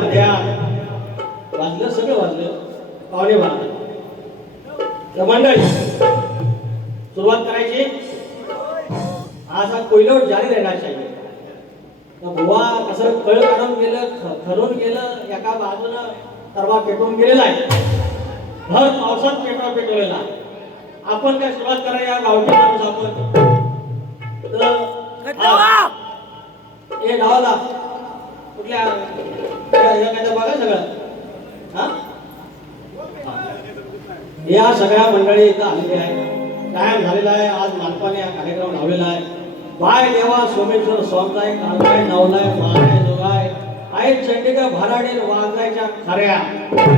मध्ये वाजलं, सगळं वाजलं. पावणे वाजले. तर मंडळी सुरुवात करायची. आज हा कोयलोट जारी राहणार चाहिए. बुवा कसं कळ काढून गेलं, खरून गेलं, एका बाजूनं तरवा पेटून गेलेला आहे. भर पावसात पेटवलेला आहे. आपण काय सुरुवात करा या गावठी माणूस आपण. हे गावाला कुठल्या काय बघा सगळं. हा या सगळ्या मंडळी इथं आलेली आहे. टाइम झालेला आहे. आज मालपाने हा कार्यक्रम लावलेला आहे. बाय देवा सोमेश्वर स्वामताय कालबाय नवलाय माय जोगाय आई चंडिका भराडे वाजायच्या खऱ्या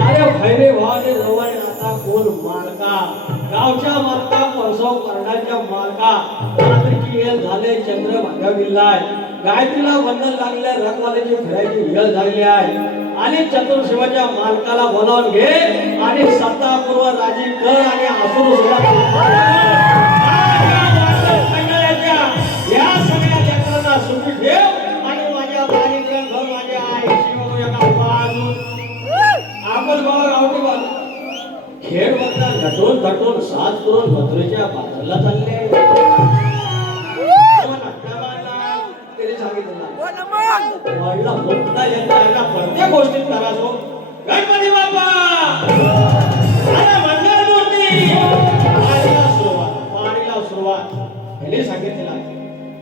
अरे भैरे भावाने जवळ आता कोण मालका गावच्या मालका परसव करण्याच्या मालका रात्रीची येल झाले चंद्र भाग्या गेलाय गायत्रीला वंदन लागले रंगवाल्याची फिरायची वेळ झालेली आहे आणि चतुर्शिवाच्या मालकाला बोलावून घे आणि सत्तापूर्व राजी कर आणि असुर या सगळ्या लेकरांना सुखी ठेव आणि माझ्या बालीकडे घर माझ्या आईशी एका बाजून आपण बाबा गावठी बाजू खेळ बघता घटून साथ करून मथुरेच्या बाजारला चालले. वडला मोठा यंत्रणा प्रत्येक गोष्टीत त्रास हो. गणपती बाप्पा अरे मंगल मूर्ती पाणीला सुरुवात हे सांगितलेलं आहे.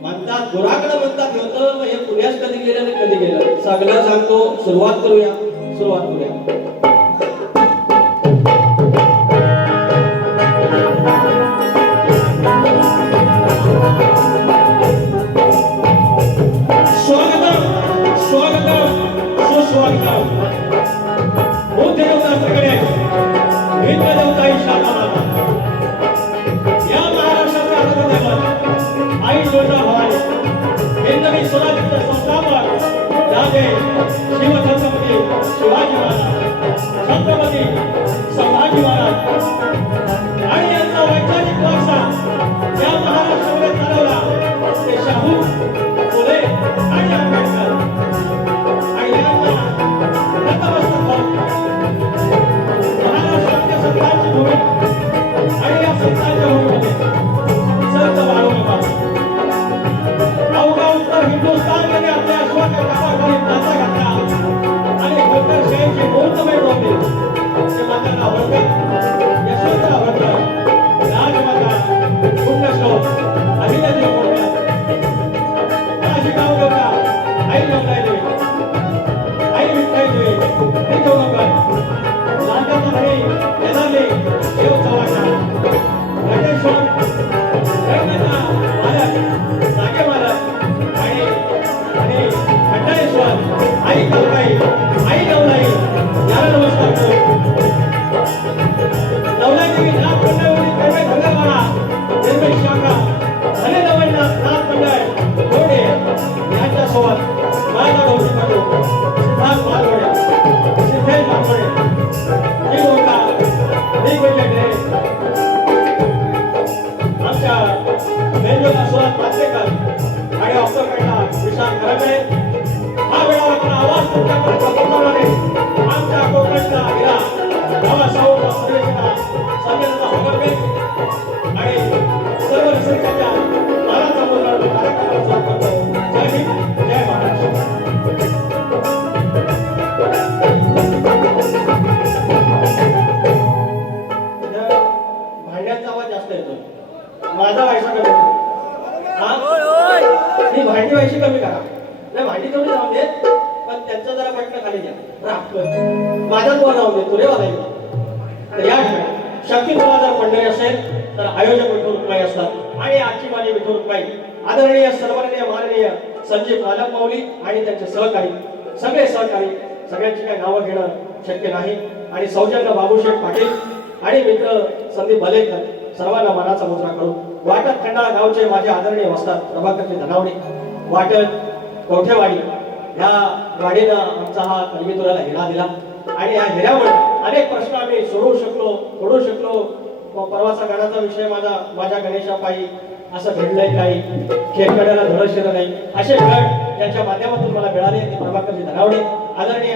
म्हणतात गुराकडे म्हणतात होतं हे पुण्यास कधी गेलं आणि कधी गेलं सगळं सांगतो. सुरुवात करूया. शिवाजी महाराज छत्रपती संभाजी महाराज आणि यांचा वैचारिक वारसा या महाराष्ट्रामध्ये चालवला ते शाहू फुले आणि आंबेडकर आणि यांना नतमस्तक होऊन महाराष्ट्राच्या संतांची भूमी आणि या संतांच्या भूमीमध्ये संत बाळगोबा अवघा उत्तर हिंदुस्थानमध्ये आपल्या अश्वाच्या कामाखाली नाचा घातला आणि डॉक्टर साहेबची मुहूर्तमय टोपी ते मातांना आवडतात. यशवंत आवडतात. राजमाता पुण्यश्लोक अहिल्यादेवी बोलतात. माझी गाव लोका आई लोकायले आई विठ्ठाईले हे जोगकर लांडाचा भाई येदाले देव चव्हाण गणेश्वर गणमाता महाराज नागे महाराज आणि खंडाळेश्वर आई कलकाई आई नवलाई याला नमस्कार करतो. नवलाई देवी नाथ मंडळवरील प्रेमे धंगरवाडा निर्मेश शाखा धने नवलनाथ नाथ मंडळ घोडे यांच्यासोबत माझा गौरव करतो. सिद्धार्थ मालवडे सिद्धेश मालवडे मी गोटा मी गोल्डे आमच्या मेंदूला सुरात पाचेकर आणि ऑक्टोबरला विशाल करंबे हा वेळावर आपण आवाज तुमच्यापर्यंत पोहोचवणारे आमच्या कोकणचा हिरा बाबासाहेब सर्वेचा संमेलनाचा हंगामे आणि सर्व रसिकांच्या मानाचा बोलणारा कार्यक्रमाला सुरुवात करतो. जय हिंद जय महाराष्ट्र. भांड्याचा आवाज जास्त येतो. माझा व्हायचा कमी ही भांडी व्हायची कमी करा. नाही भांडी तेवढी जाऊन दे पण त्यांचं जरा बटणं खाली द्या. माझ्याच वर जाऊन दे तुरे वाजायला. तर या ठिकाणी शक्ती जर मंडळी असेल तर आयोजक विठू रुक्माई असतात आणि आजची माझी विठू रुक्माई आदरणीय सर्वमान्य माननीय संजीव पालक माऊली आणि त्यांचे सहकारी सगळे सहकारी सगळ्यांची काही नावं घेणं शक्य नाही आणि सौजन्य बाबूशेठ पाटील आणि मित्र संदीप भलेकर सर्वांना मानाचा मुद्रा करू. वाटत खंडाळा गावचे माझे आदरणीय वस्तात प्रभाकरजी धनावडे वाटत कोठेवाडी ह्या गाडीनं आमचा हा कलगीतुऱ्याला हिरा दिला आणि या हिऱ्यामुळे अनेक प्रश्न आम्ही सोडवू शकलो. परवाचा गणाचा विषय माझ्या गणेशापायी असं घडलंय काही खेळकड्याला धडशिर नाही असे घड ज्यांच्या माध्यमातून मला मिळाले ते प्रभाकरजी धनावडे आदरणीय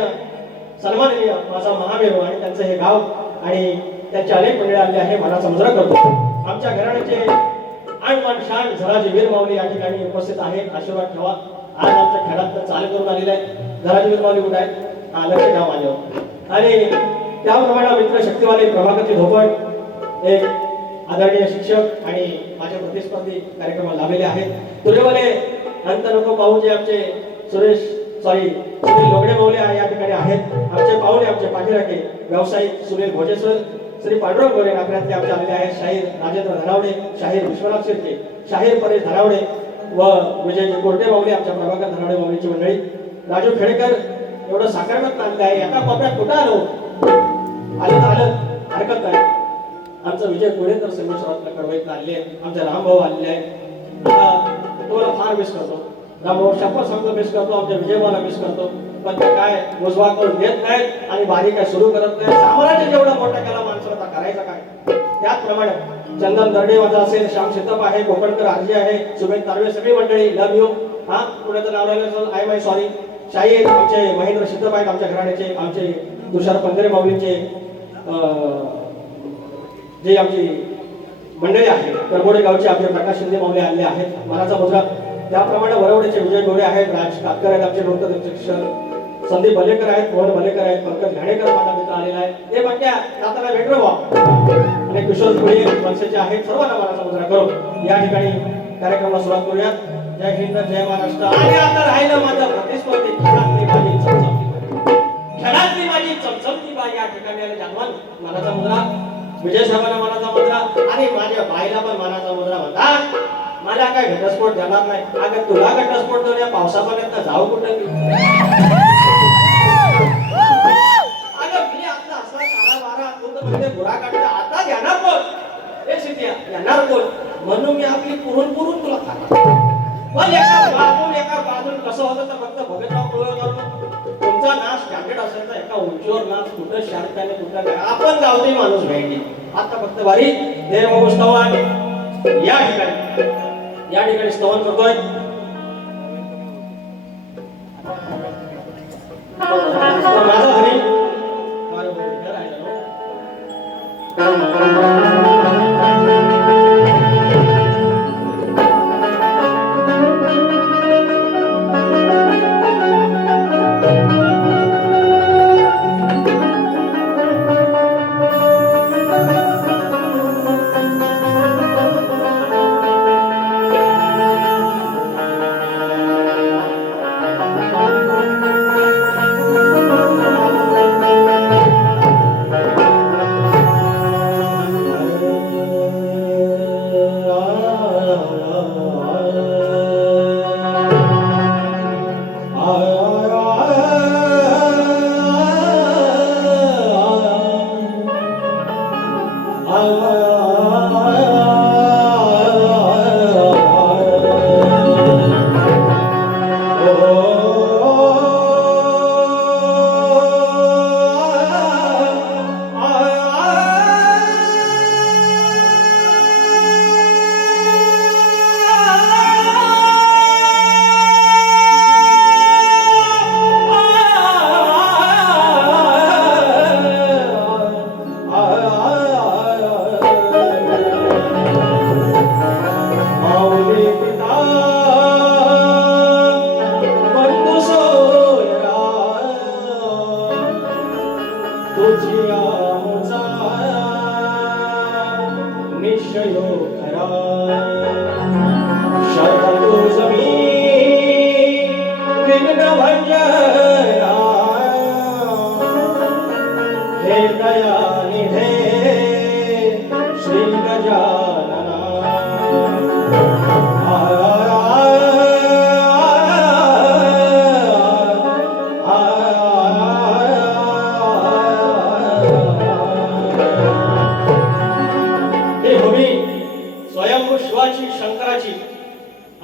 सन्माननीय माझा महामेरू आणि त्यांचं हे गाव आणि त्यांचे अनेक मंडळी आले आहे मला समजरा करतो. आमच्या घराण्याचे आणमान शान झराजी वीर माऊली या ठिकाणी उपस्थित आहेत. आशीर्वाद ठेवा. आज आमच्या खेळात चालू करून आलेले आहेत. झराजी वीर माऊली कुठे आहेत? लक्ष ठेवा माझ्यावर. आणि त्याप्रमाणे मित्र शक्तिवाले प्रभाकरची धोपट एक आदरणीय शिक्षक आणि माझे प्रतिस्पर्धी कार्यक्रमाला लाभलेले आहेत. तुरेवाले अंत नको पाहू जे आमचे सुनील लोगडे माऊली या ठिकाणी आहेत. आमचे पाहुणे आमचे पाठीराखे व्यावसायिक सुनील भोजेसर श्री पांडुरंग गोरे नागरातले आमचे आलेले आहेत. शाहीर राजेंद्र धनावडे, शाहीर विश्वनाथ शिर्के, शाहीर परेश धनावडे व विजय कोरटे माऊली आमच्या प्रभाकर धनावडे माऊलीची मंडळी. राजू खेडेकर एवढं साकारमत आणलं आहे. एका कोपऱ्यात कुठं आलो आलं तर आलं हरकत नाही. आमचं विजय कोळेकर संगमेश्वरातल्या कडवईत आले आहेत. आमचे रामभाऊ आलेले आहेत. तुम्हाला फार मिस करतो रामभाऊ, शपथ सांगतो मिस करतो. आमच्या विजयभाऊला मिस करतो. पण ते काय मोजवा करून देत नाहीत आणि बारी काय सुरू करत नाही. साम्राज्य जेवढा मोठा केला माणसाला करायचा काय. त्याचप्रमाणे चंदन दर्डे माझा असेल, श्याम शेतप आहे, कोकणकर आरजी आहे, सुमेध तारवे, सगळी मंडळी लव यू. हा पुण्याचं नाव राहिलं आय माय सॉरी. शाहीर आमचे महेंद्र शेतप आहेत आमच्या घराण्याचे. आमचे तुषार पंधरे माऊलींचे जे आमची मंडळी आहे करबोडे गावचे आमचे प्रकाश शिंदे माऊली आलेले आहेत. मनाचा मुद्रा त्याप्रमाणे वरवडेचे विजय गोरे आहेत, राज कातकर आहेत, आमचे डॉक्टर शिक्षक संदीप भलेकर आहेत, मोहन भलेकर आहेत, पंकज घाणेकर माझा मित्र आलेला आहे. ते म्हणत्या जाताना भेटलो बा आणि किशोर पुढे मनसेचे आहेत. सर्वांना मनाचा मुद्रा करू या ठिकाणी कार्यक्रमाला सुरुवात करूया. जय हिंद, जय महाराष्ट्र. आणि आता राहिलं माझं प्रतिस्पर्धी खेळातली माझी चमचमती बा या ठिकाणी आले जन्मान मनाचा मुद्रा. विजय साहेबांना मनाचा मुद्रा आणि माझ्या बाईला पण मनाचा मुद्रा म्हणतात. मला काय घटस्फोट देणार नाही. अगं तुला घटस्फोट देऊन या पावसा पाण्यात जाऊ कुठं अगं मी आपला असला काळा बारा तू तर म्हणजे बुरा काढता आता घेणार कोण हे सिद्धिया घेणार कोण म्हणून मी आपली पुरून पुरून तुला खाणार. पण एका बाजून कसं होतं तर फक्त भगतराव कुलकर्णी तुमचा नाश स्टँडर्ड असेल तर एका उंचीवर नाच कुठं शांताने कुठं काय आपण गावठी माणूस भेटली. आता फक्त बारी देव स्तवन या ठिकाणी स्तवन करतोय. माझा हरी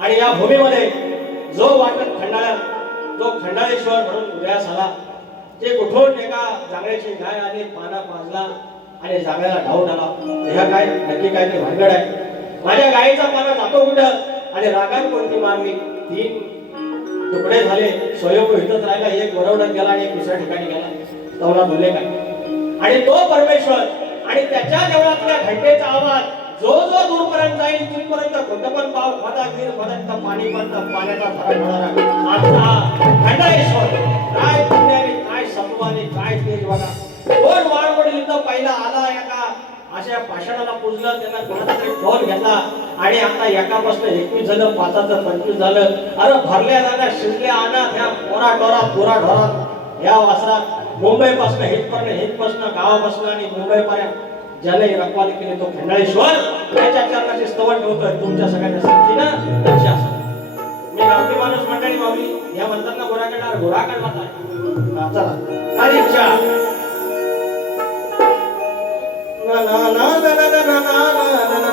आणि या भूमीमध्ये जो वाटत खंडाळा जो खंडाळेश्वर म्हणून उदयास आला ते कुठून एका जांगळ्याची गाय आली पाना पाजला आणि जांगळ्याला धावून आला. ह्या काय नक्की काय ते भानगड आहे. माझ्या गायीचा पाना जातो कुठं आणि रागात कोणती मारली. 3 तुकडे झाले. स्वयंभू इथंच राहिला. एक वरवड्यात गेला आणि एक दुसऱ्या ठिकाणी गेला. तवला धुले काय आणि तो परमेश्वर आणि त्याच्या देवळातल्या घंटेचा आवाज जो जो दूरपर्यंत जाईल तिथपर्यंत कुठं पण पाव खोदा वीर पर्यंत पाणी पडतं पाण्याचा थरा होणारा आमचा खंडाळेश्वर काय पुण्याने काय सत्वाने काय तेज बघा कोण वाळवड युद्ध पहिला आला एका अशा पाषाणाला पुजलं त्यांना कोणाचा तरी ढोल घेतला आणि आता एकापासून 21 झालं 5चं 25 झालं अरे भरल्या जागा शिरल्या आणा ह्या पोरा डोरा पुरा ढोरात या वासरात मुंबईपासून हितपासून गावापासून आणि मुंबईपर्यंत ज्याने रखवाली केली तो खंडाळेश्वर त्याच्या चरणाचे स्तवन ठेवतोय तुमच्या सगळ्यांच्या संगतीनं लक्ष असं मी गावठी माणूस मंडळी माऊली या म्हणताना घोडा काढला चला काय इच्छा ना ना ना ना ना ना ना ना ना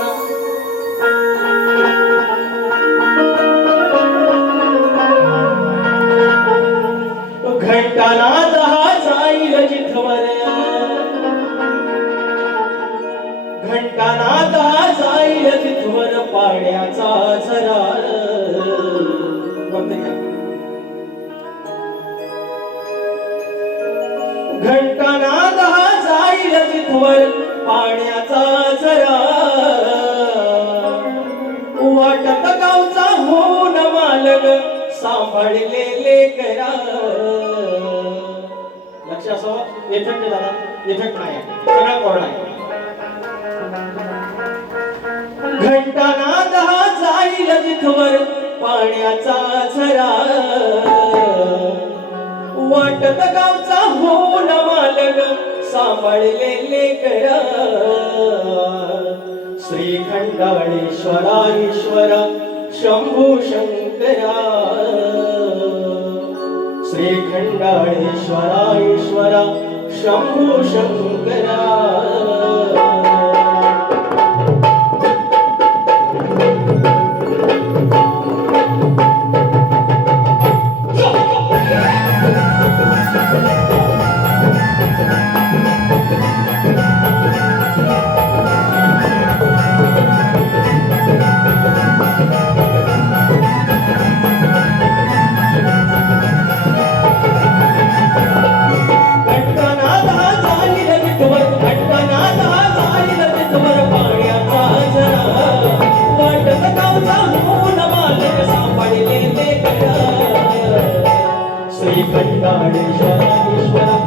घंटानाद हा जाईल जिथवर घंटानाद हा जाईल जिथवर पाण्याचा झरा घंटानाद हा जाईल जिथवर पाण्याचा झरा वाटत गावचा होऊन मालक सांभाळलेले करा लक्ष असावं इफेक्ट दादा इफेक्ट नाही सगळा कोरडा आहे घंटानाद हा जाईल जिथवर पाण्याचा झरा वाटत गावचा होऊन मालक सांभाळलेले करा श्री खंडाळेश्वरा ईश्वरा शंभू शंकरा श्री खंडाळेश्वरा ईश्वरा शंभू शंकरा श्री खंडाळेश्वरा ईश्वरा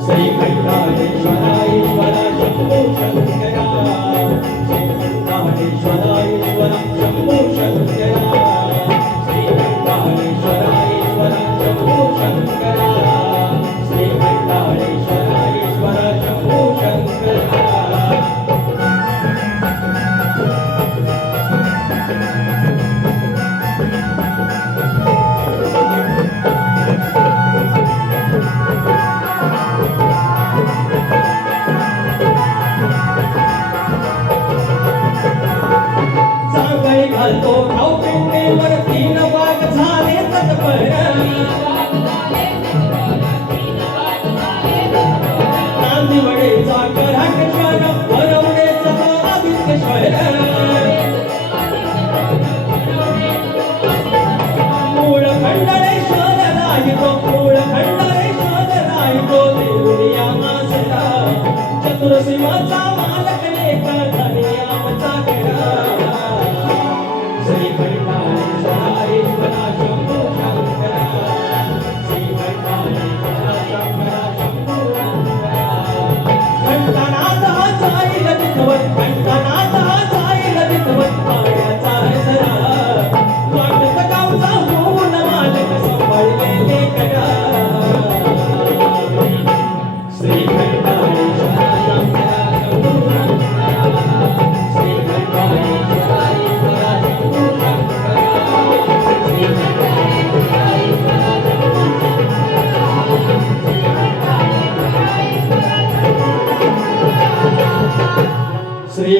श्री खंडाळेश्वरा ईश्वरा शंभू शंकरा श्री खंडाळेश्वरा ईश्वरा शंभू शंकरा श्री खंडाळेश्वरा ईश्वरा शंभू शंकरा घालतो ठाऊ पिंडीवर 3 वाघ झाले तत्पर नांदिवडेचा कराटेश्वर वरवडेचा आदित्येश्वर मूळ खंडाळेश्वर राहितो मूळ खंडाळेश्वर राहितो देऊया आसरा चतुरसीमाचा मालक लेख धनी आमचा करा श्री खंडाळेश्वरा ईश्वरा शंभू शंकरा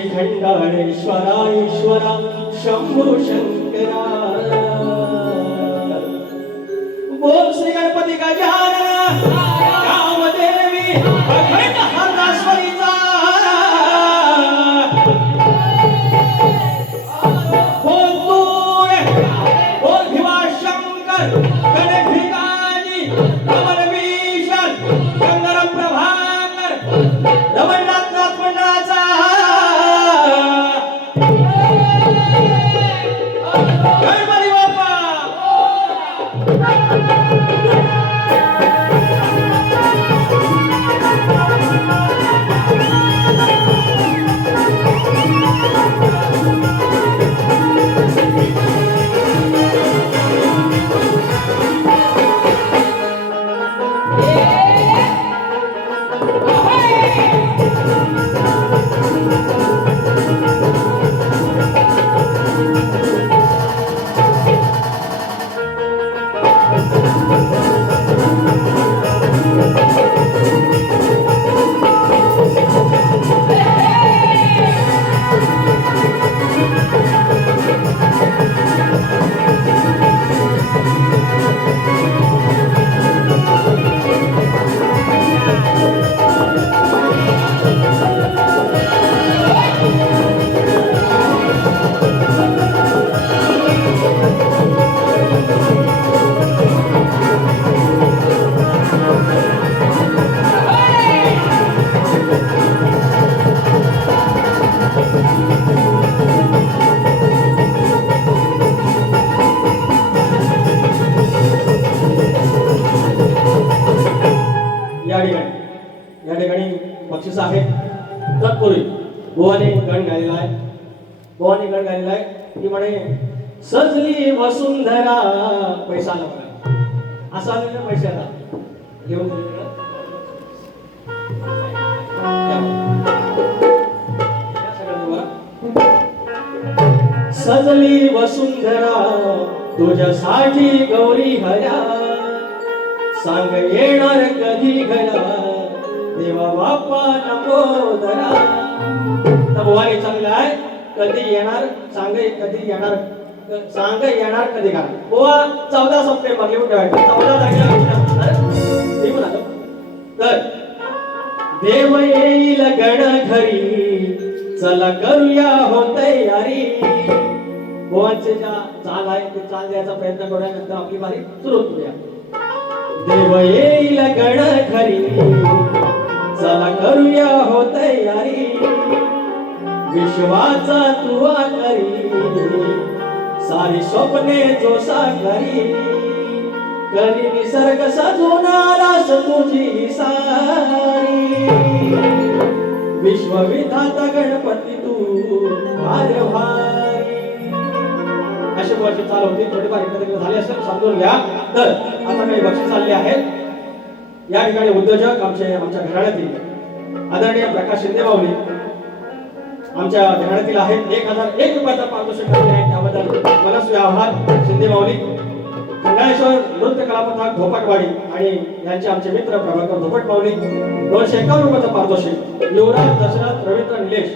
खंडाळेश्वरा ईश्वरा शंभू शंकरा बोल श्री गणपती गजानन कामदेवी अखंड हरदासवरीचा बोल तूर बोल भीमाशंकर गणभिकाजी कमल भीषण गंगाराम प्रभाकर रमणनाथ नाथ मंडळाचा गणपती बाप्पा या ठिकाणी बक्षीस आहे. तत्पूर्वी भुवाने गण गायलेला आहे. भुवाने गण गायलेला आहे की म्हणे सजली वसुंधरा पैसा आला बघा असा आलेला पैसे आता घेऊन सजली वसुंधरा तुझ्यासाठी गौरी हऱ्या सांग येणार कधी घरा देवा बाप्पा नमोदरा. तर भुवानी चांगला आहे. कधी येणार सांग कधी येणार सांग येणार कधी घरा. बुवा 14 सप्टेंबर लिहून ठेवायचं. 14 तारखेला तर देव येईल गण घरी चला करूया हो तयारी. भुवांचे ज्या चाल आहे ते चाल द्यायचा प्रयत्न करूया. नंतर आपली बारी सुरू करूया. देव येईल गण घरी चला करूया हो तयारी विश्वाचा तुवा करी सारी स्वप्ने जो साकारी करी निसर्ग सजवणारा तुझी सारी विश्वविधाता गणपती तू कार्यभारी. अशी वर्ष चालू होती. थोडीफार एकत्र झाले असेल समजून घ्या. तर आता काही बक्षीस आलेले आहेत. या ठिकाणी उद्योजक आमच्या घराण्यातील आदरणीय प्रकाश शिंदे माऊली आमच्या घराण्यातील आहेत. 1001 रुपयाचा पारितोषिक आहे. त्याबद्दल मनस्वी आभार शिंदे माऊली. खंडाळेश्वर नृत्य कलापथक धोपटवाडी आणि यांचे आमचे मित्र प्रभाकर धोपट माऊली 251 रुपयाचा पारितोषिक. युवराज दशरथ रवींद्र निलेश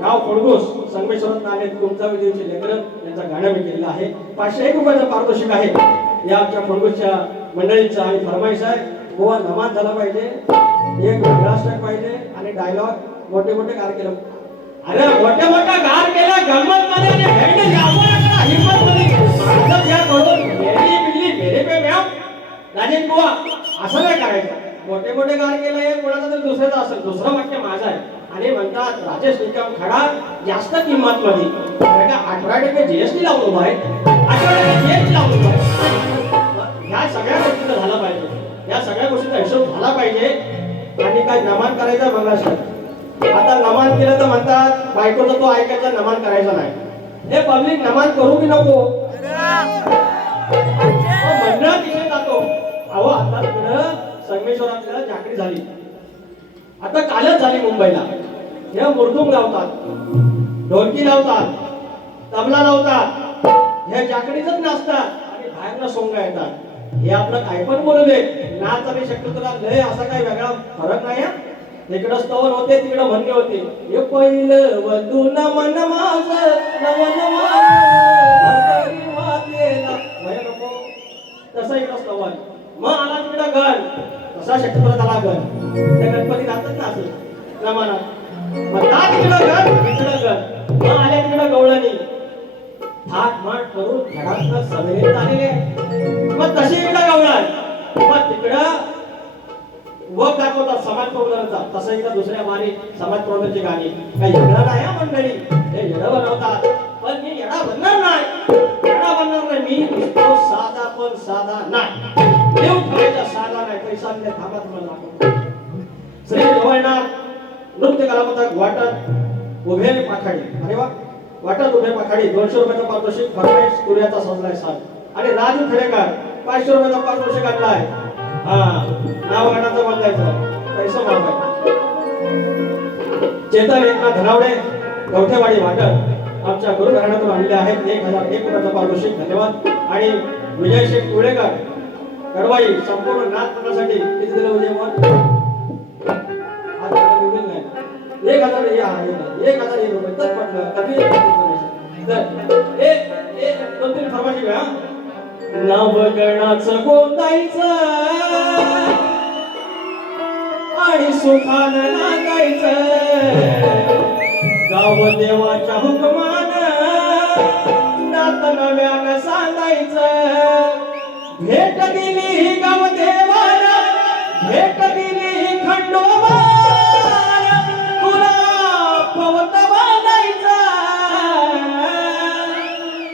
गाव खोडगोस संगमेश्वर नाणे तुमचा विजयचे लेकर यांचा गाणं मी केलेलं आहे. 501 रुपयाचं पारितोषिक आहे. या आमच्या खोडगोसच्या मंडळींचा आणि फरमाईश आहे. गोवा नमाज झाला पाहिजे, एक वेगळा पाहिजे आणि डायलॉग मोठे मोठे गार केलं. अरे मोठे मोठा गार केला गंमत मध्ये आणि हेड जामोला हिम्मत मध्ये माझं या करून मेरी बिल्ली मेरे पे म्याव राजेश बुवा असं काय करायचं. मोठे मोठे गार केलं हे कोणाचं तरी दुसऱ्याचं असेल. दुसरं वाक्य माझं आहे आणि म्हणतात राजेश निकम खडा जास्त किंमत मध्ये. कारण का 18% जीएसटी लावून उभा आहे. 18% जीएसटी लावून उभा आहे. ह्या सगळ्या गोष्टीचा झाला पाहिजे. या सगळ्या गोष्टीचा हिशोब झाला पाहिजे. आणि काय नमान करायचा मंगळाशास्त्र. आता नमान केलं तर म्हणतात बायकोचा तो ऐकायचा नमान करायचा नाही. हे पब्लिक नमान करू की नको मंडळात तिकडे जातो. अहो आता तिकडं संगमेश्वरातल्या झाकडी झाली. आता कालच झाली मुंबईला. हे मुरदुंग लावतात, ढोलकी लावतात, तबला लावतात, हे जाकडीच नाचतात आणि बाहेरनं सोंगा येतात. हे आपलं काय पण बोलू दे नाच आणि शक्यतो लय असा काही वेगळा फरक नाही. इकडं स्तवन होते तिकडं म्हणणे होते हे पहिलं वधू नमन माझ नमन नको तसं इकडं स्तवन मग आला तिकडं गण तसा शक्यतो त्याला गण त्या गणपती जातात ना असं नमनात मग ता तिकडं गण इकडं गण मग आल्या तिकडं गवळणी थाट माट करून घरातनं सगळे आलेले मग तशी इकडं गवळण मग तिकडं वग दाखवतात समाज प्रबोधनाचा तसं इथं दुसऱ्या मारी समाज प्रबोधनाची गाणी काही येडा नाही हा मंडळी हे येडा बनवतात पण मी येडा बनणार नाही येडा बनणार नाही मी दिसतो साधा पण साधा नाही देव ठेवायचा साधा नाही पैसा दिले थांबा तुम्हाला दाखवतो श्री जवळनाथ नृत्य कलापथक वाटत उभे पाखाडी अरे वा वाटत उभे पाखाडी 200 रुपयाचा पारितोषिक फरमाईश सूर्याचा सजलाय सांग आणि राजू खेडेकर 500 रुपयाचा पारितोषिक आणलाय हा नाव गाण्याचं बांधायचं पैसा मागायचा चेतन एकनाथ धनावडे गवठेवाडी वाटत आमच्या गुरु घराण्यातून आणले आहेत 1001 रुपयाचा पारितोषिक धन्यवाद आणि विजय शेख कुळेकर कडवाई संपूर्ण नाथ करण्यासाठी किती दिलं म्हणजे मग आज निवडून नाही 1000 रुपये तर पडलं कधी तर एक दोन तीन फरमाशी घ्या नवगणाचं गोंदायचं आणि सुखानं नांदायचं गाव देवाच्या हुकमान नात नव्यानं सांगायचं भेट दिली गाव देवाला भेट दिली खंडोबाला तुला पवत बांधायचं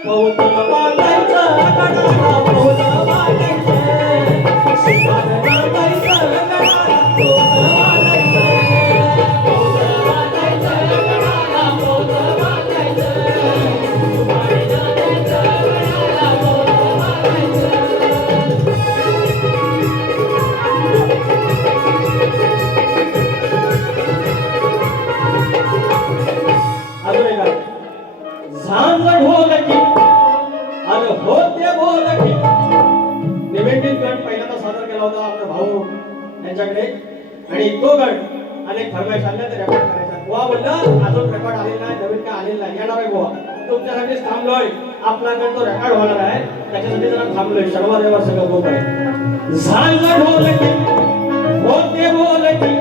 पवत बांधायचं गणाला पवत बांधायचं सुखानं नांदायचं गणाला पवत बांधायचं पवत बांधायचं गणाला पवत बांधायचं सुखानं नांदायचं गणाला पवत बांधायचं झांज ढोलकी आणि होते बोलकी निवेदित गण पहिल्यांदा सादर केला होता आपला भाऊ यांच्याकडे आणि तो गण अनेक फरमाईश आणल्या ते रेकॉर्ड करायचा गोवा बोलला अजून रेकॉर्ड आलेला नाही नवीन काय आलेला नाही येणार आहे गोवा तुमच्यासाठीच थांबलोय आपला गण तो रेकॉर्ड होणार आहे त्याच्यासाठी जरा थांबलोय शनिवार रविवार सगळं गोप आहे झांज ढोलकी होते बोलकी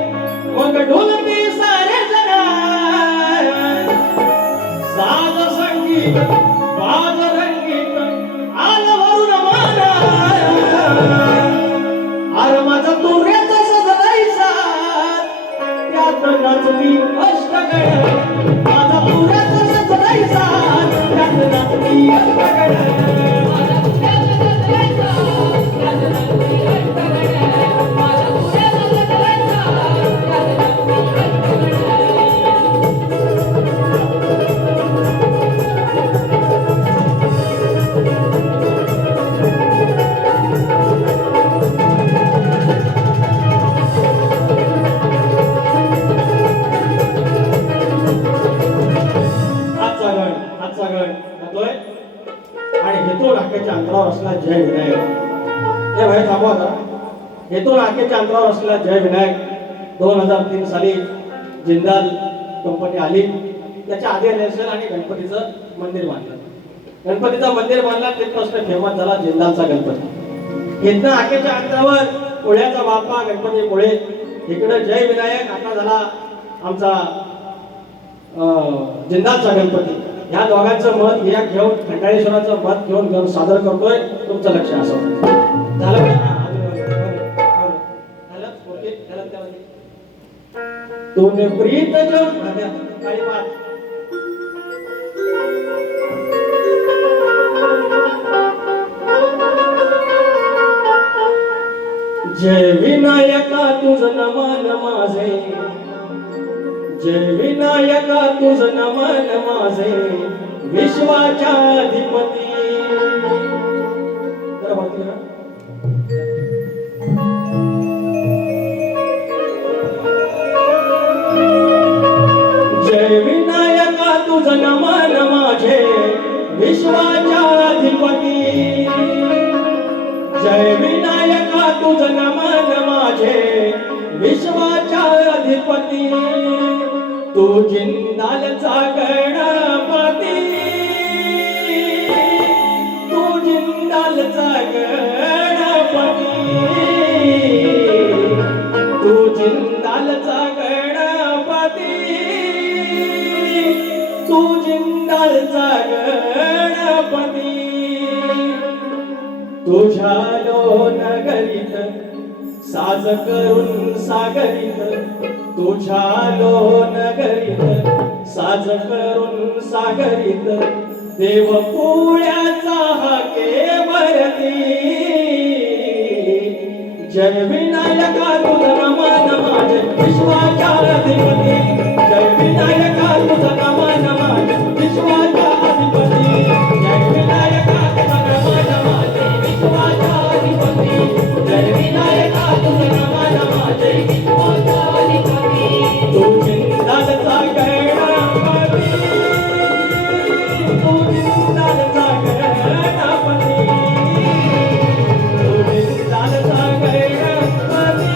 मग ढोलकी सारे जण साज संगीत बाज रंगीत आलं वरून माना अरे माझा तुऱ्याचा सजलायचा त्यात नाचती अष्टगण माझा तुऱ्याचा सजलायचा त्यात नाचती अष्टगण माझा तुऱ्याचा सजलायचा त्यात नाचती अष्टगण माझा तुऱ्याचा सजलायचा त्यात नाचती अंतरावर असला जय विनायक हे भाई थांबवा जरा हेतून आखेच्या अंतरावर असलेला जय विनायक 2003 साली जिंदाल कंपनी आली त्याच्या आधी आले असेल आणि गणपतीचं मंदिर बांधलं गणपतीचं मंदिर बांधलं तिथपासून फेमस झाला जिंदालचा गणपती इथनं आखेच्या अंतरावर पुण्याचा बाप्पा गणपती पुळे इकडे जय विनायक आता झाला आमचा जिंदालचा गणपती या दोघांचं मत या घेऊन खंडाळेश्वराचं मत घेऊन सादर करतोय तुमचं लक्ष असं झालं तूने प्रीत जो काळी पाठ जय विनायका तुझं नमन माझे जय विनायका तुझं नमन माझे विश्वाच्या अधिपती जय विनायका तुझं नमन माझे विश्वाच्या अधिपती जय विनायका तुझं नमन माझे विश्वाच्या अधिपती तू जिंदालचा गणपती तू जिंदालचा गणपती तू जिंदालचा गणपती तू जिंदालचा गणपती तुझ्या लोणगरीत साज करून सागरीत तुझ्या लोणगरीत साज करून सागरीत देव पुण्याचा हा केवरती जय विनायका तुझं नमन माझे विश्वाच्या अधिपती जय विनायका तुझं नमन माझे विश्वाच्या अधिपती जय विनायका तुझं नमन माझे विश्वाच्या अधिपती जय विनायका तुझं नमन माझे विश्वाच्या अधिपती तू जिंदालचा गणपती तू जिंदालचा गणपती तू जिंदालचा गणपती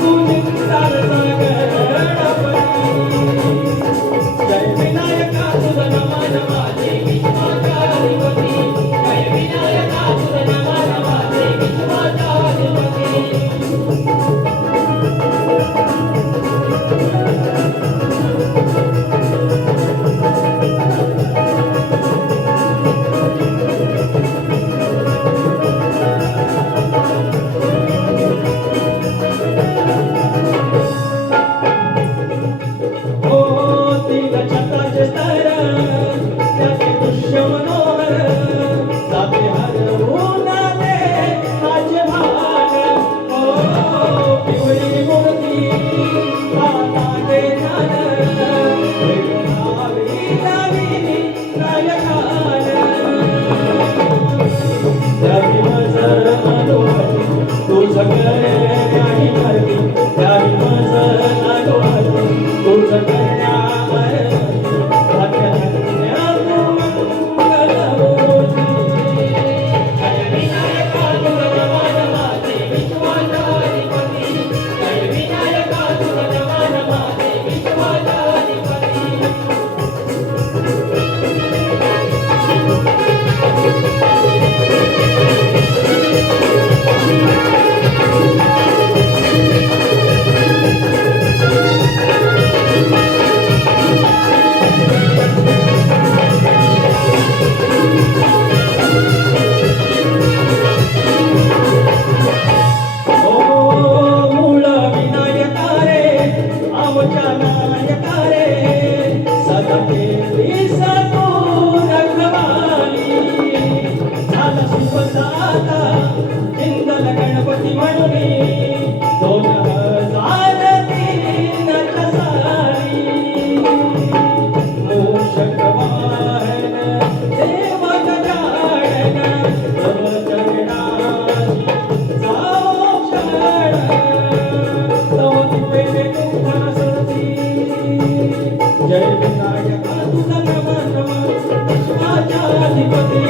तू जिंदालचा गणपती जय विनायका तुझं नमन माझे विश्वाच्या अधिपती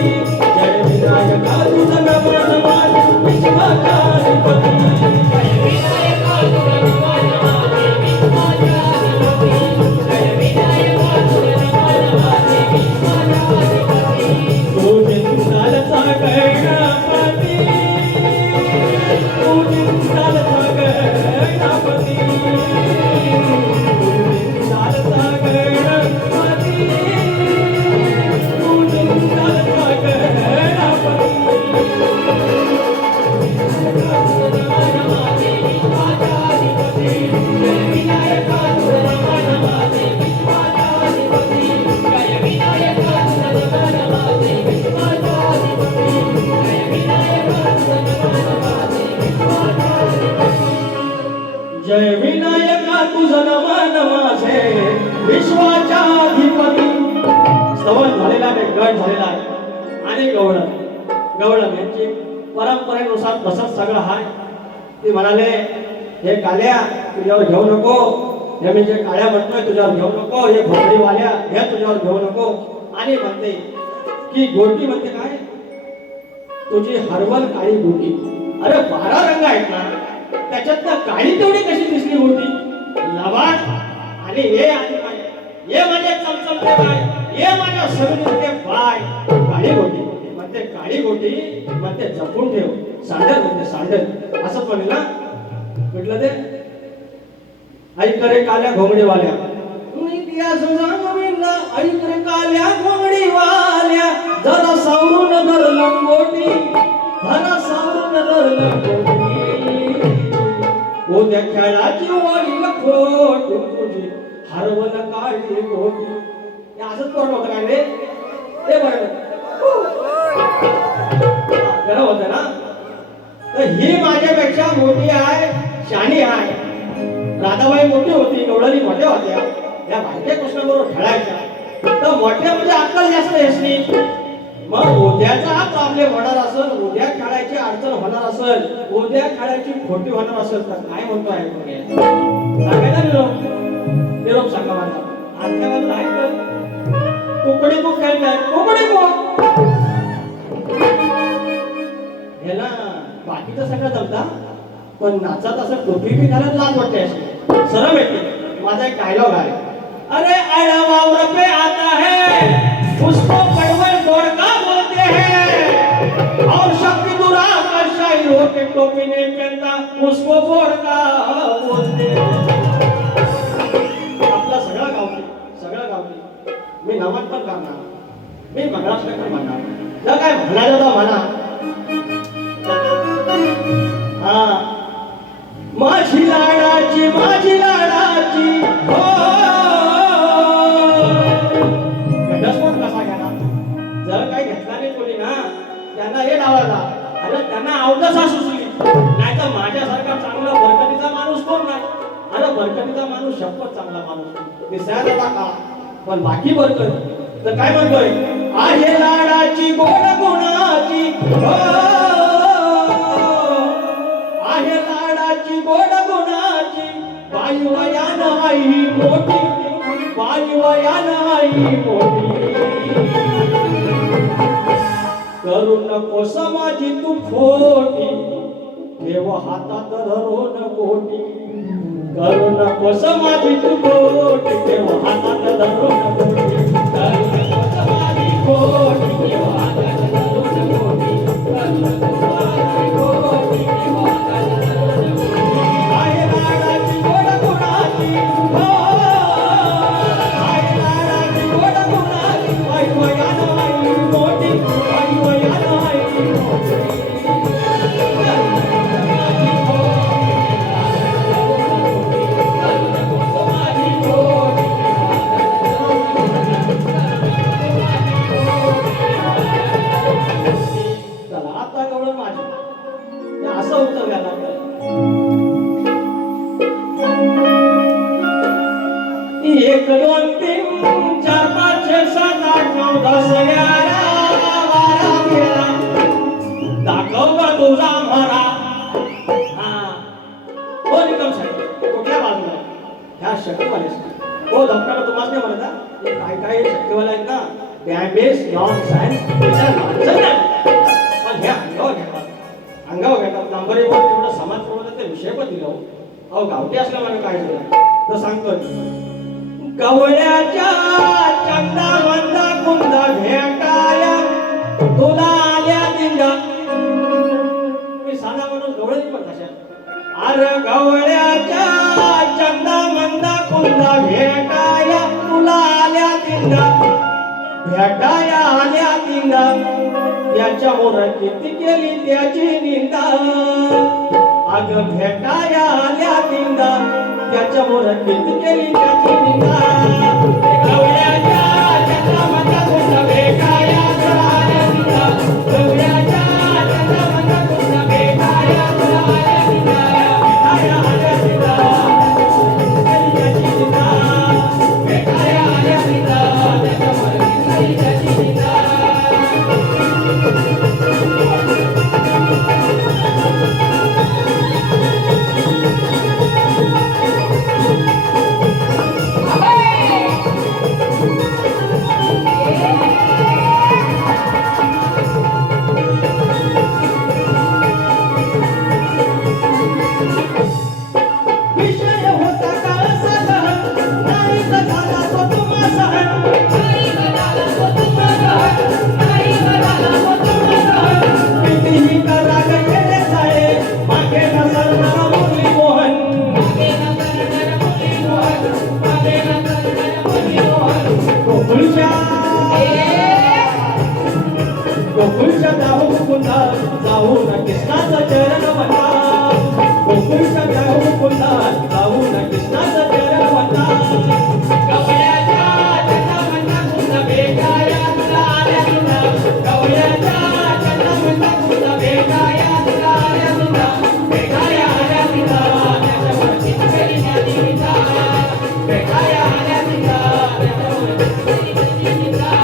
जय विनायका तुझं नमन माझे विश्वाच्या अधिपती जय विनायका तुझं नमन माझे विश्वाच्या अधिपती स्तवन झालेला आहे गट झालेला आहे आणि गवळण यांची परंपरेनुसार तसंच सगळं हाय ते म्हणाले हे काल्या तुझ्यावर घेऊ नको हे मी जे काळ्या म्हणतोय तुझ्यावर घेऊ नको हे घोडीवाल्या हे तुझ्यावर घेऊ नको आणि म्हणते की गोटी म्हणते काय तुझी हरवल काळी गोटी अरे 12 रंग आहेत ना त्याच्यात काळी तेवढी कशी दिसली होती लबाड आणि हे आणि ये माझे चमचमते बाय ये माझ्या सगळीचे बाय काळी गोटी म्हणते काळी गोटी म्हणते जपून ठेव सांडल म्हणते सांडल असंच म्हणेल ना म्हटलं ते आई करे काल्या घोंगडीवाल्या आई करे काल्या घोंगडीवाल्या जरा सावरून धर लंगोटी जरा सावरून धर लंगोटी उद्या खेळाची वाढील खोट तुझी हरवलं काळी गोटी हे असंच करून होतं काय रे ते बरं खरं होतं ना तर ही माझ्यापेक्षा मोठी आहे शानी आहे राधाबाई मोठी होती गवळणी मोठ्या होत्या या भारतीय कृष्णाबरोबर खेळायच्या तर मोठ्या म्हणजे अक्कल जास्त यशनी मग उद्याचा प्रॉब्लेम होणार असेल उद्या खेळायची अडचण होणार असेल उद्या खेळायची खोटी होणार असेल तर काय म्हणतो आहे सांगायचा निरोप सांगा माझा आजच्या बाजूला आहे तर कोकणी को खेळताय कोकणी को ह्याला बाकीचं सगळं जमता पण नाचात असं टोपी बी घालत लाज वाटते अशी सरळ येते माझा एक डायलॉग आहे अरे अड़वावर पे आता है उसको पड़वल तोड़ का बोलते हैं और शक्ति दुरा का शाही होके टोपी नहीं पहनता उसको फोड़ का बोलते हैं आपला सगळा गावठी मी नमन पण करणार मी महाराष्ट्र पण म्हणणार जर काय म्हणायचं तर म्हणा हा माझी लाडाची हो घटस्फोट कसा घ्याला जर काही घेतला नाही कोणी ना त्यांना हे डावाला अरे त्यांना अवदसा सुचली नाही तर माझ्यासारखा चांगला बरकतीचा माणूस कोण नाही अरे बरकतीचा माणूस शपथ चांगला माणूस दिसायला का पण बाकी बरकत तर काय म्हणतोय आहे लाडाची गोड गुणाची हो आहे लाडाची गोड गुणाची बाई वया नाही मोठी बाई वया नाही मोठी करू नको समाजी तू खोटी ठेव हातात धरून गोटी करू नको समाजी तू खोटी ठेव हातात धरून गोटी करू नको समाजी खोटी ठेव हातात धरून गोटी करू नको समाजी खोटी ठेव हातात धरून गोटी आहे लाडाची गोड गुणाची हो आहे लाडाची गोड गुणाची बाई वया नाही मोठी बाई वया नाही मोठी असं उत्तर द्यायला एक दोन तीन चार पाच छे सात आठ नऊ 10 11 12 13 दाखव का तुझा मारा हा हो निकम साहेब कुठल्या बाजूला ह्या शक्तीवाले हो डॉक्टर तुम्हाला नाही म्हणता काय काय शक्तीवाले आहेत ना डॅमेज नॉन सायन्स पण हे अंगावर घेतात नंबर एक तेवढं समाज प्रबोधन ते विषय पण दिलं अहो गावठी असल्यामुळे काय झालं तर सांगतो गवळ्याच्या चंदा मंदा कुंदा भेटाया तुला आल्या दिंडा मी साधा म्हणून गवळणी पण कशा अरे गवळ्याच्या चंदा मंदा कुंदा भेटाया तुला आल्या दिंडा भेटाया आल्या दिंडा त्याच्या मोर किती केली त्याची निंदा अग भेटाया आल्या दिंडा त्याच्या मोर किती केली त्याची निंदा गवळ्याच्या चंद्रामंदा कुंड भेटाया तुला आल्या दिंडा गवळ्याच्या चंद्रामंदा कुंड भेटाया तुला आल्या दिंडा भेटाया आल्या दिंडा त्याची निंदा भेटाया आल्या दिंडा त्याच्या मोर किती त्याची निंदा जाऊ मुकुंदा जाऊन कृष्णाचं चरण वंदा गोकुळच्या जाऊ मुकुंदा जाऊन कृष्णाचं चरण वंदा गवळ्याच्या चंद्रावंता कुंद भेटाया तुला आल्या तुला गवळ्याच्या चंद्रावंता कुंद भेटाया तुला आल्या तुला भेटाया आल्या तुला त्याच्यावर चितकरी ज्ञानीचा भेटाया आल्या तुला त्याच्यावर चितकरी ज्ञानीचा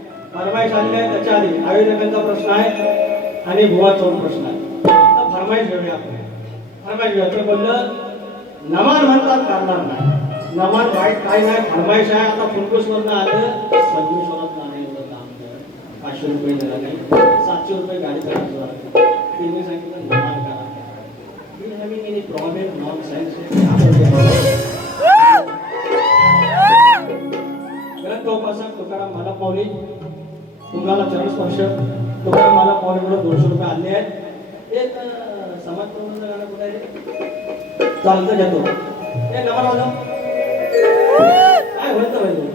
त्याच्या आधी आयोजकांचा प्रश्न आहे आणि भुवाचा प्रश्न आहे. तर फरमाईश घेऊया फरमाईश घेऊया तर बोललं नमान म्हणतात करणार नाही नमान वाईट काय नाही फरमाईश आहे. आता फुलकुसवरनं आलं संजूश्वरात नाही एवढं काम कर 500 रुपये दिला नाही 700 रुपये गाडी करायचं त्यांनी सांगितलं नमान करा any problem nonsense ग्रंथोपासक तुकाराम मालक माऊली तुम्हाला चरणस्पर्श तुकाराम मालक माऊलीकडे 200 रुपये आणले आहेत. एक समाज प्रबोधन गाणं कुठे आहे चालतं घेतो एक नंबर वाजव काय होतं पाहिजे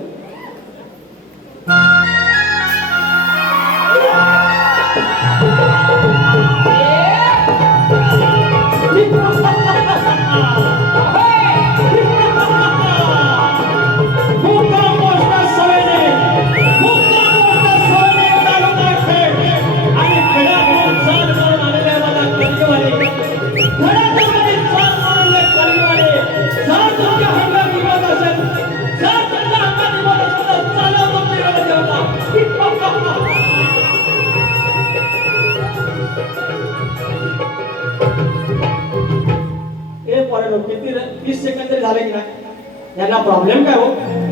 किती 30 सेकंद तरी झाले की नाही यांना प्रॉब्लेम काय हो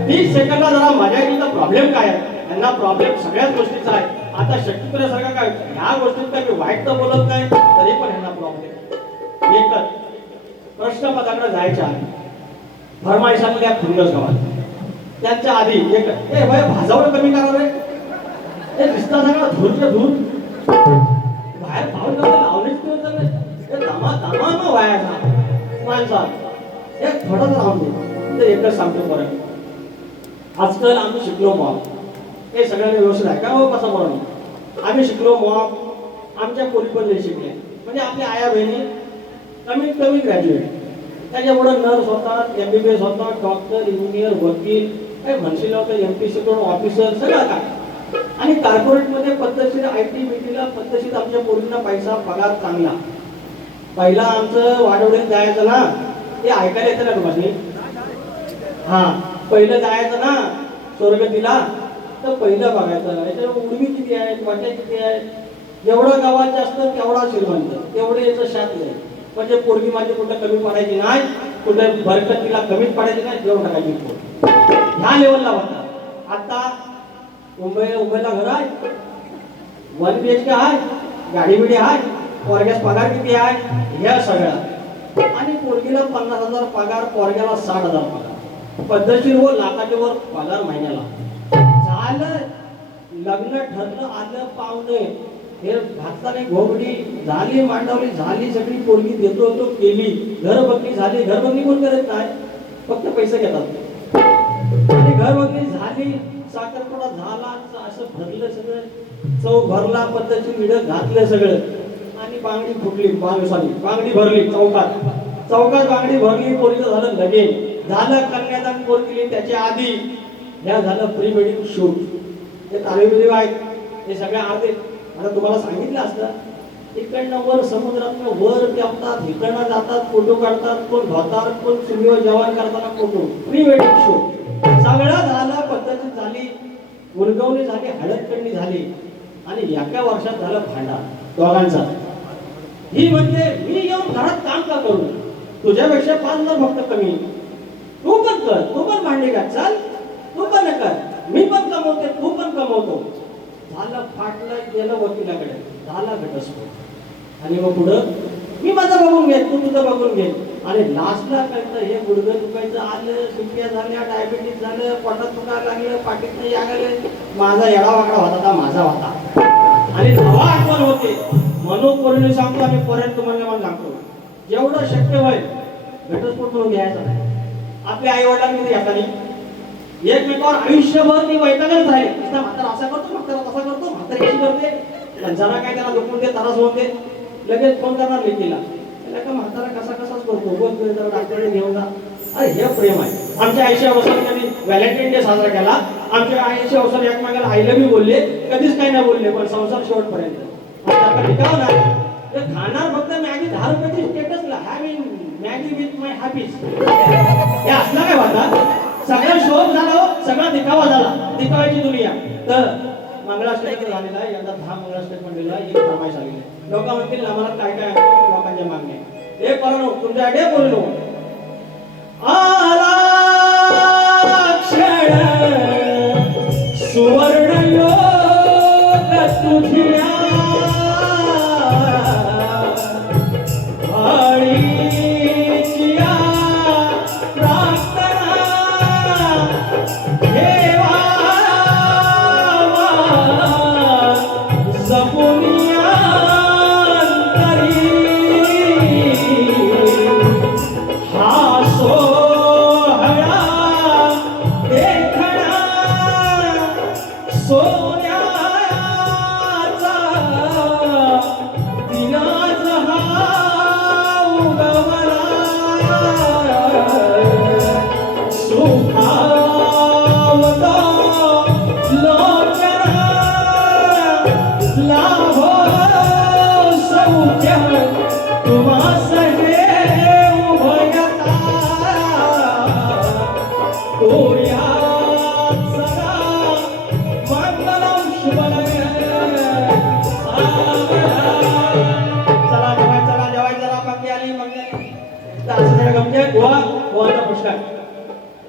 30 सेकंदला जरा मजा येईल तर प्रॉब्लेम काय आहे यांना प्रॉब्लेम सगळ्याच गोष्टीचा आहे. आता शक्तीपुऱ्यासारखा काय ह्या गोष्टीत काय मी वाईट तर बोलत नाही तरी पण यांना प्रॉब्लेम एकच प्रश्नपत्राकडे जायच्या फरमाईशांमध्ये खुंडस गावात त्यांच्या आधी एक ए वय भाजावं कमी करा रे हे दिसता सगळा धूरच्या धूर बाहेर पाहून लावणीच नाही दमा दमा न व्हायचा माणसात एक थोडंच राहून दे तर एकच सांगतो परत आजकाल आम्ही शिकलो मॉब हे सगळ्यांनी व्यवस्थित आहे का हो कसा बरोबर आम्ही शिकलो मॉब आमच्या पोरी पण नाही शिकले म्हणजे आपल्या आया बहिणी कमीत कमी ग्रॅज्युएट त्याच्यामुळे नर्स होतात MBBS होतात डॉक्टर इंजिनियर वकील काही म्हणशील होतं MPC कडून ऑफिसर सगळं काय आणि कॉर्पोरेटमध्ये पद्धतशीर IT BTला पद्धतशीर आमच्या पोरींना पैसा पगार चांगला पहिला आमचं वाडवडीत जायचं ना ते ऐकायला येतं ना तुम्हाला हा पहिलं जायचं ना स्वर्गतीला तर पहिलं बघायचं याच्यावर उडवी किती आहेत वाट्या किती आहेत जेवढं गावात जास्त तेवढा श्रीमंत तेवढे याचं शात नाही म्हणजे पोरगी माझी कुठं कमी पडायची नाही कुठं बरकत तिला कमीच पडायची नाही जेवढं टाकायची ह्या लेवलला होता. आता मुंबईला घर आहे 1 BHK आहे गाडी बिडी आहे पोरग्यास पगार किती आहे ह्या सगळ्या आणि पोरगीला 50,000 पगार पोरग्याला 60,000 पगार पद्धतशीर व लाखाच्या वर पगार महिन्याला झालं. लग्न ठरलं, आलं पाहुणे, हे घातल्याने घोगडी झाली, मांडवली झाली, सगळी पोरगी देतो तो केली, घरबंगली झाली. घरबंगली कोण करत नाही, फक्त पैसे घेतात. आणि घरबंगली झाली, साखरपुडा झाला, असं भरलं सगळं, चौक भरला, पद्धतशीर विडं घातलं सगळं, आणि बांगडी फुटली. बांगडी भरली चौकात बांगडी भरली, पोरीचं झालं लगेच, झालं कन्यादान पोरगी त्याच्या आधी या झालं प्री वेडिंग शूट. हे तालुबिली आहेत, हे सगळे आते. आता तुम्हाला सांगितलं असतं, इकडनं वर समुद्रातनं वर पेपतात, इकडनं जातात, फोटो काढतात, कोण धोतार, कोण चुलीवर जेवण करताना फोटो, प्री वेडिंग शूट सगळं झालं, पद्धती झाली, उलगवणी झाली, हळदकडणी झाली, आणि एका वर्षात झालं भांडा दोघांचा. ही म्हणते मी येऊन घरात काम का करू, तुझ्यापेक्षा 5,000 फक्त कमी, तू पण कर, तू पण भांडी घाल, चल तू पण कर, मी पण कमवते, तू पण कमवतो. झालं, फाटलं, गेलं वकिलाकडे, झाला घटस्फोट. आणि मग पुढं मी माझं बघून घेईन, तू तुझं बघून घे. आणि लास्टला काय हे गुडघं दुखायचं आलं, सुट्ट्या झाल्या, डायबिटीस झालं, पोटात दुखायला लागलं, पाठीत नाही लागलं, माझा येडा वाकडा होता, माझा होता. आणि हवा आठवण होते म्हणून पोरीने सांगतो, आम्ही पोऱ्यात तुम्हाला मला सांगतो, जेवढं शक्य होईल घटस्फोट म्हणून घ्यायचा नाही. आपल्या आई वडिलांनी घ्यायचा नाही, एकमेकावर आयुष्यभर ती वैतागच राहील. म्हातारा असा करतो, म्हातारा तसा करतो, म्हातारी अशी करते, जरा काय त्याला दुखून दे, त्रास होऊन दे, लगेच फोन करणार लेकीला, त्याला का म्हातारा कसा कसाच करतो, बोल डॉक्टरने घेऊन जा. अरे हे प्रेम आहे. आमच्या आईच्या अवसर त्यांनी व्हॅलेंटाईन डे साजरा केला, आमच्या आईच्या अवसर एकमेकाला आईला बी बोलले, कधीच काही नाही बोलले, पण संसार शेवटपर्यंत. खाणार फक्त मॅगी 10 रुपयाची स्टेटसला, हॅव्हिंग मॅगी विथ माय हॅपीज, हे असला काय होता. सगळा शोध झाला, सगळा दिखावा झाला, दिखावायची दुनिया. तर मंगळाष्टक झालेला आहे, यंदा 10 मंगळाष्टक मंडळीला एक फरमाईश आलेली आहे. लोक म्हणतील आम्हाला काय काय लोकांच्या मागण्या, हे करू तुमच्या आडे बोलू आला क्षण सुवर्ण योग तुझ्या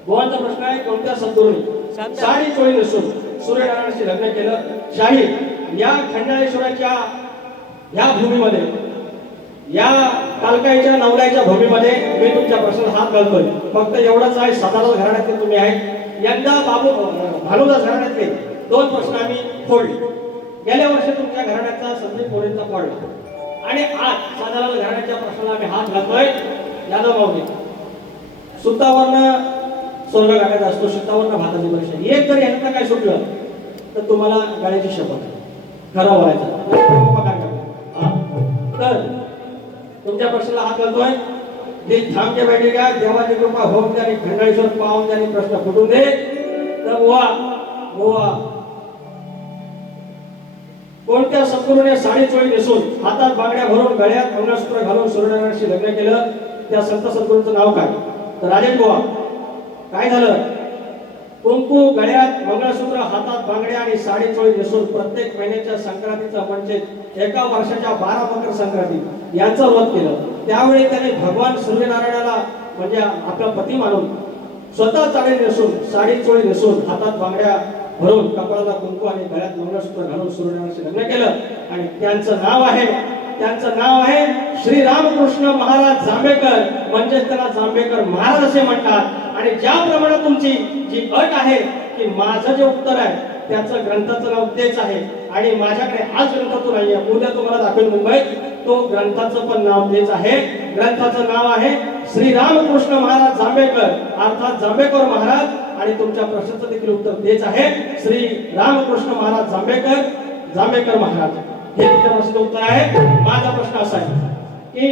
गोवांचा प्रश्न आहे. कोणत्या सद्गुरूंनी साडी चोळी नसून सूर्यनारायणाशी लग्न केलं? शाहीर या खंडाळेश्वराच्या या भूमीमध्ये, या कालकाईच्या नवलाईच्या भूमीमध्ये मी तुमच्या प्रश्नाला हात घालतोय. फक्त एवढंच आहे, साधारण घराण्यातले तुम्ही आहेत. यंदा भानुदास घराण्यातले 2 प्रश्न आम्ही फोडले. गेल्या वर्षी तुमच्या घराण्याचा संदीप मोरेंचा पडला, आणि आज साधारण घराण्याच्या प्रश्नाला आम्ही हात घालतोय. यादव माऊली सुतावरनं स्वर्ग गाठायचा असतो, सुतावरनं भाताची परीक्षा. एक जर यांना काय सुटलं तर तुम्हाला गाड्याची शपथ खरं बोलायचं. तर तुमच्या प्रश्नाला हात घालतोय. दिल थांब के बैठेगा, देवाची कृपा होऊन द्या आणि खंडाळेश्वर पाहून द्या आणि प्रश्न फुटून दे. तर गोवा कोणत्या सद्गुरूने साडी चोळी नेसून हातात बांगड्या भरून गळ्यात मंगळसूत्र घालून सूर्यनारायणाशी लग्न केलं? त्या संत सद्गुरूंचं नाव काय? तर राजेश बुवा, काय झालं? कुंकू गळ्यात, मंगळसूत्र हातात, बांगड्या आणि साडी चोळी नेसून प्रत्येक महिन्याच्या संक्रांतीचा म्हणजे एका वर्षाच्या 12 मकर संक्रांती यांचं व्रत केलं. त्यावेळी त्याने भगवान सूर्यनारायणाला म्हणजे आपला पती मानून स्वतः साडी नेसून, साडी चोळी नेसून, हातात बांगड्या भरून, कपाळाला कुंकू आणि गळ्यात मंगळसूत्र घालून सूर्यनारायणाशी लग्न केलं. आणि त्यांचं नाव आहे त्यांचं नाव आहे श्री रामकृष्ण महाराज जांभेकर, म्हणजेच त्यांना जांभेकर महाराज असे म्हणतात. आणि ज्याप्रमाणे तुमची जी अट आहे की माझं जे उत्तर आहे त्याचं ग्रंथाचं नाव तेच आहे आणि माझ्याकडे आज ग्रंथ तो नाहीये, उद्या तुम्हाला दाखवेल मुंबईत, तो ग्रंथाचं पण नाव तेच आहे. ग्रंथाचं नाव आहे श्री रामकृष्ण महाराज जांभेकर अर्थात जांभेकर महाराज आणि तुमच्या प्रश्नाचं देखील उत्तर तेच आहे श्री रामकृष्ण महाराज जांभेकर, जांभेकर महाराज. हे तुमच्या प्रश्नाचं उत्तर आहे. माझा प्रश्न असा आहे की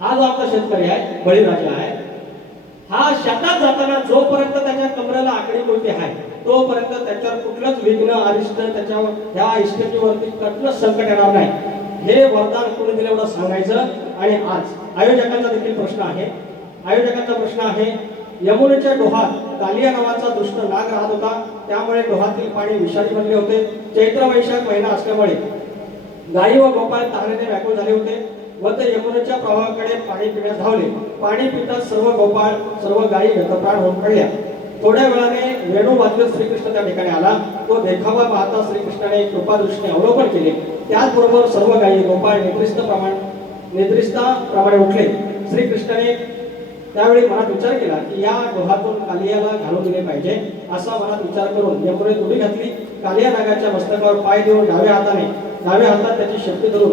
हा जो आपला शेतकरी आहे बळीराजा आहे, हा शेतात जाताना जोपर्यंत त्याच्या कमरेला आकडी कोणती आहे तोपर्यंत त्याच्यावर कुठलंच विघ्न अरिष्ट त्याच्यावर ह्या इष्टतेवरती कुठलंच संकट येणार नाही. हे वरदान कोणी दिलं एवढं सांगायचं. आणि आज आयोजकांचा देखील प्रश्न आहे. आयोजकांचा प्रश्न आहे, यमुनेच्या डोहात कालिया नावाचा दुष्ट नाग राहत होता, त्यामुळे डोहातील पाणी विषारी बनले होते. चैत्र वैशाख महिना असल्यामुळे गायी व गोपाळ तहानेने व्याकुळ झाले होते व ते यमुनेच्या प्रवाहाकडे पाणी पिण्यास धावले. पाणी पिताच सर्व गोपाळ सर्व गायी गतप्राण होऊन पडल्या. थोड्या वेळाने वेणू वाजवत श्रीकृष्ण त्या ठिकाणी आला. तो देखावा पाहता श्रीकृष्णाने कृपादृष्टीने अवलोकन केले. त्याचबरोबर सर्व गायी गोपाळ निद्रिस्ताप्रमाणे उठले. श्रीकृष्णाने त्यावेळी मनात विचार केला की या डोहातून कालियाला घालून दिले पाहिजे. असा मनात विचार करून यमुनेत उडी घातली. कालिया नागाच्या मस्तकावर पाय देऊन डाव्या हातात त्याची शक्ती धरून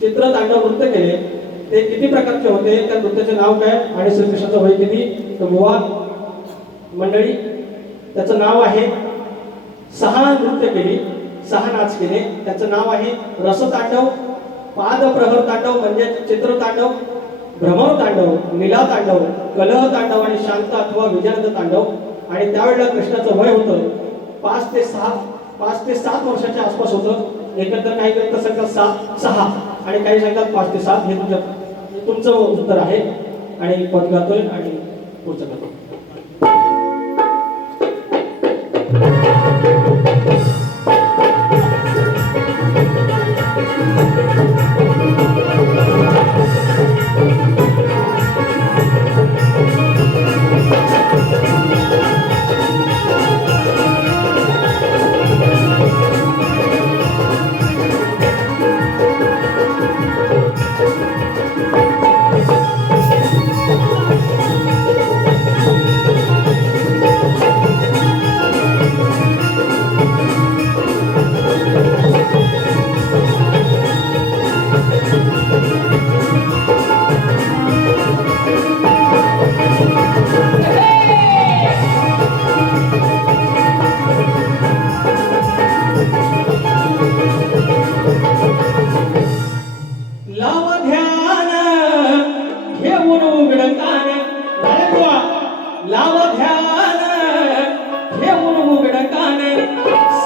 चित्रतांडव नृत्य केले. ते किती प्रकारचे होते, त्या नृत्याचे नाव काय आणि श्रीकृष्णाचं वय किती, तर गोवा मंडळी त्याचं नाव आहे 6 नृत्य केली, 6 नाच केले. त्याचं नाव आहे रसतांडव, पादप्रहर तांडव म्हणजे चित्रतांडव, भ्रमर तांडव, लीला तांडव, कलह तांडव आणि शांत अथवा विजयानंद तांडव. आणि त्यावेळेला कृष्णाचं वय होतं 5 ते 7 वर्षाच्या आसपास होतं. एकंदर काही ग्रंथ सांगतात 6 आणि काही सांगतात 5 ते 7. हे तुमचं उत्तर आहे. आणि पद गातोय आणि पुढचं गातो.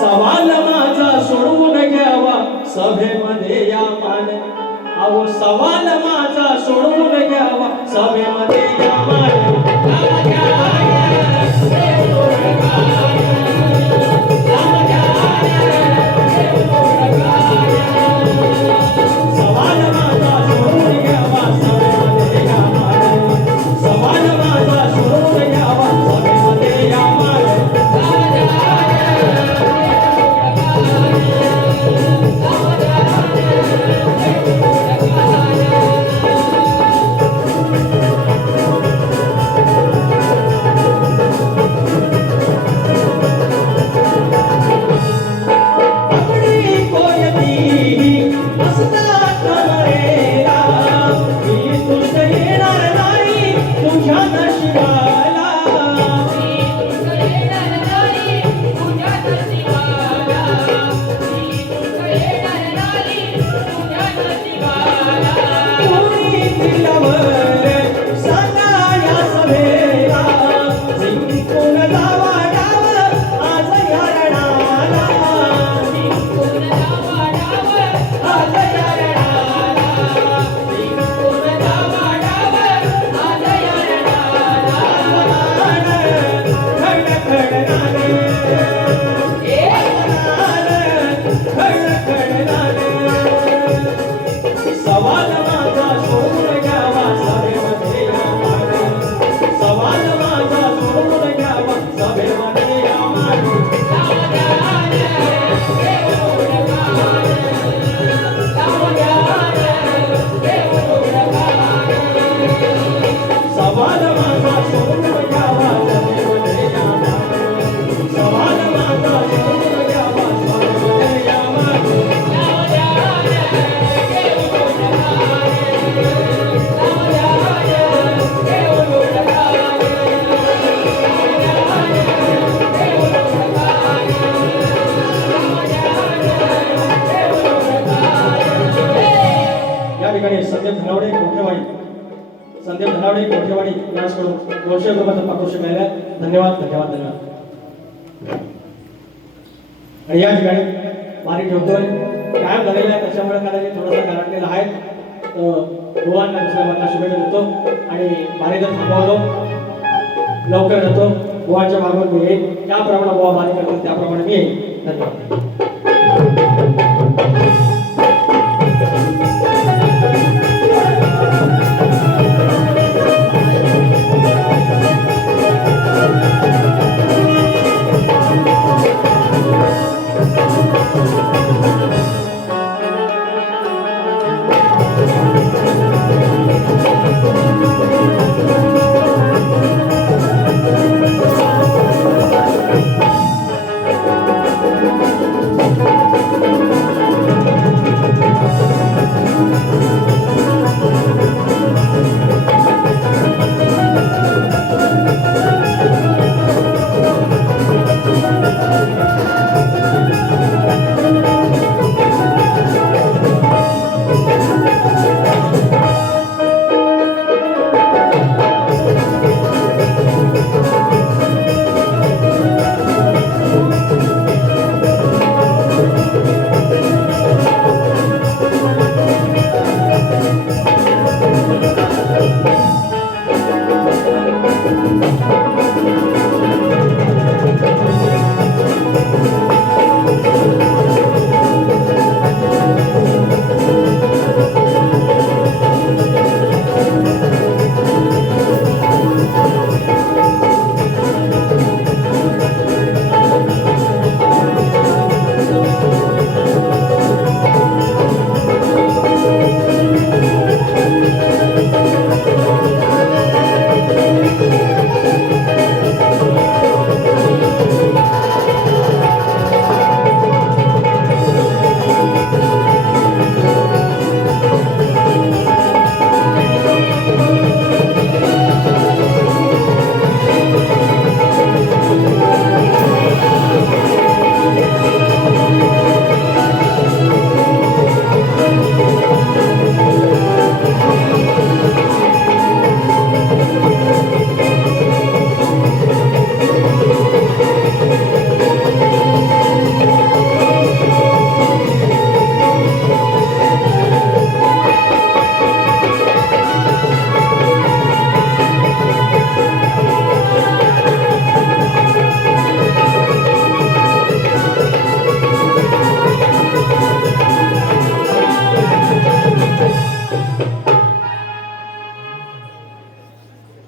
सवाल माझा सोडवून घ्यावा सभेमध्ये या मान. अहो सवाल माझा सोडवून घ्यावा सभेमध्ये या मान. संदीप धनावडे कोठेवाडी यांच्याकडून 200 रुपयाचा पारितोषिक मिळाले आहे. धन्यवाद धन्यवाद धन्यवाद. आणि या ठिकाणी वारी ठेवतोय कायम झालेला आहे त्याच्यामुळे कदाचित थोडासा गारटलेला आहे. गोवांना दुसऱ्या माता शुभेच्छा देतो आणि वारी जर थांबवलो लवकर जातो गोवाच्या मागून मी येईल. ज्याप्रमाणे गोवा वारी करतो त्याप्रमाणे मी येईल. धन्यवाद.